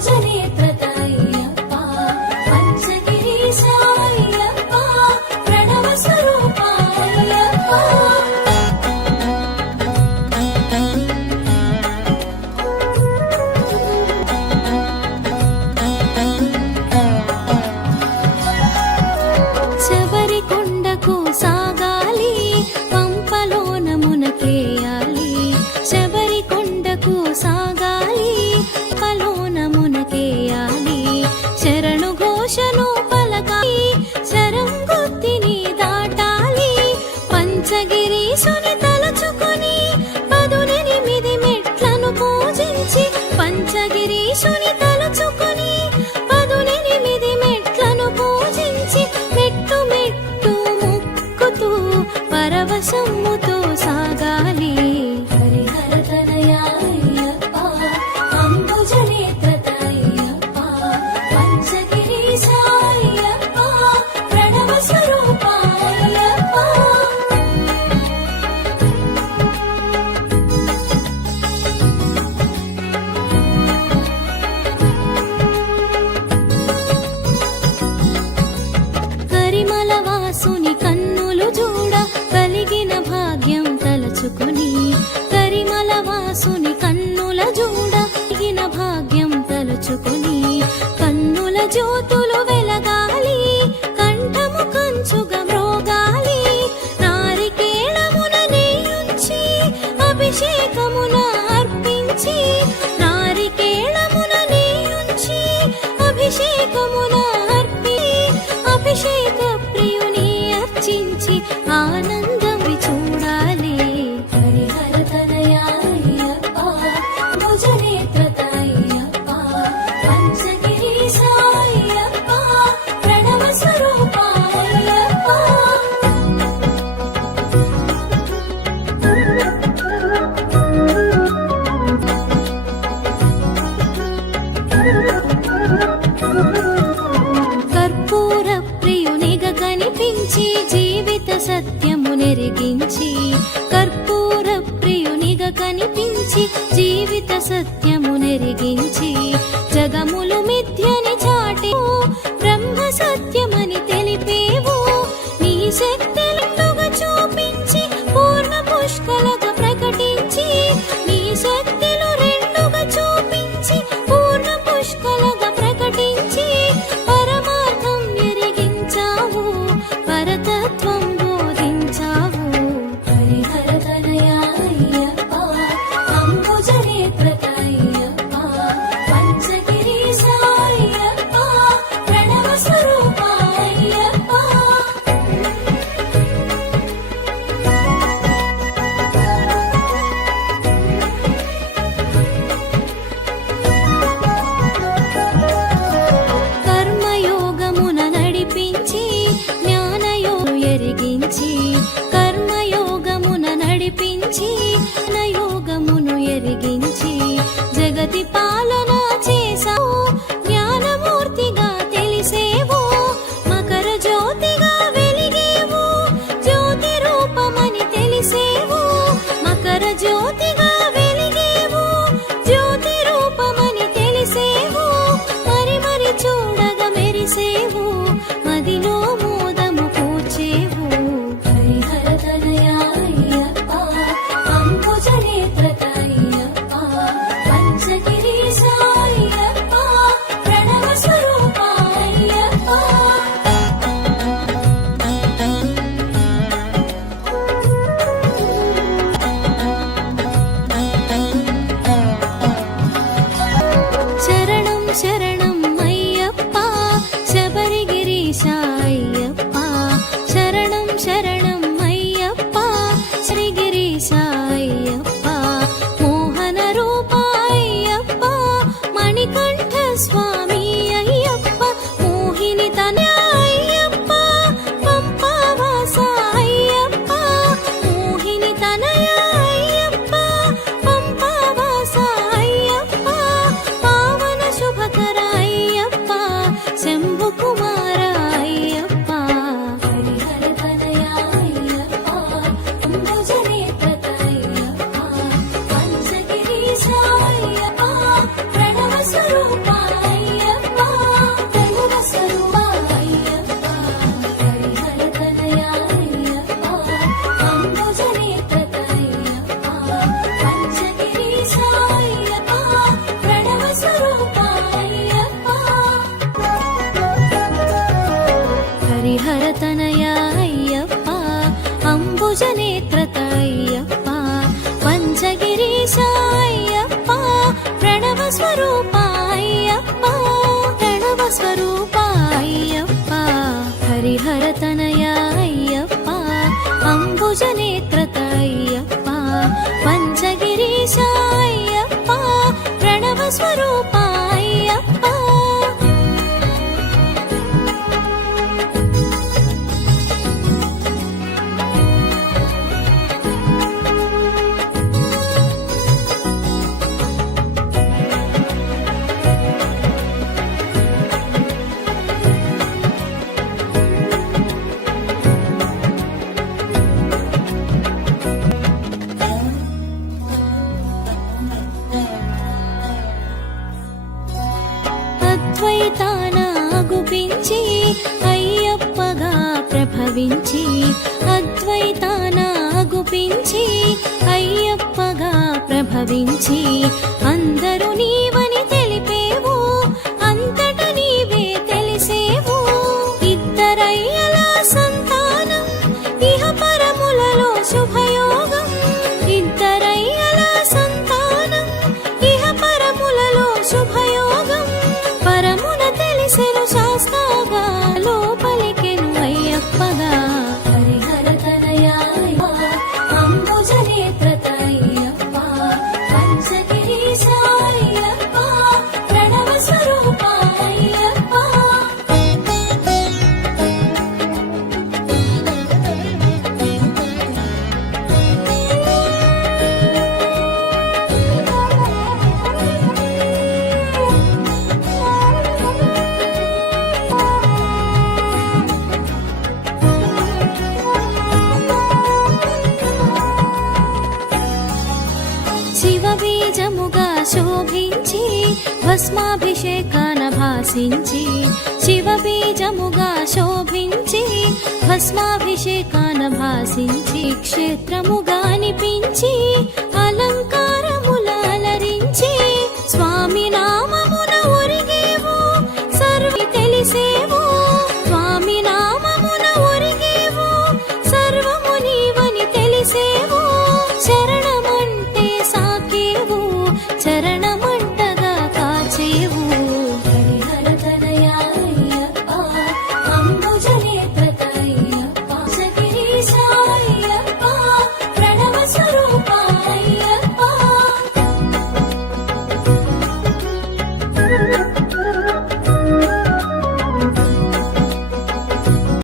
भोजने పంచుకొని కన్నుల జ్యోతులు వెలగాలి కంఠము కంచుగా మ్రోగాలి. నారికేళమున నేయుంచి అభిషేకమున అర్పించి నారికేళమున నేయుంచి అభిషేకమున అర్పి అభిషేక ప్రియుని అర్చించి ఆనంద ప్రేమించి జీవిత సత్యము నెరిగించి కర్పూర ప్రియునిగా కనిపించి జీవిత సత్యము నెరిగించి జగములు మిథ్యని చాటి బ్రహ్మ సత్యమని తెలిపేవు నీ శక్తిలో स्वरूपाय्यप्प प्रणवस्वरूपाय्यप्प हरिहरतनयाय्यप्प अम्बुजनेत्रतय्यप्प पञ्चगिरीशाय्यप्प प्रणवस्वरूप అద్వైతానాగుపించి అయ్యప్పగా ప్రభవించి అద్వైతానాగుపించి అయ్యప్పగా ప్రభవించి అందరూ నీవని శోభించి భస్మాభిషేకాన భాసించి శివ బీజముగా శోభించి భస్మాభిషేకాన భాసించి క్షేత్రముగా అనిపించి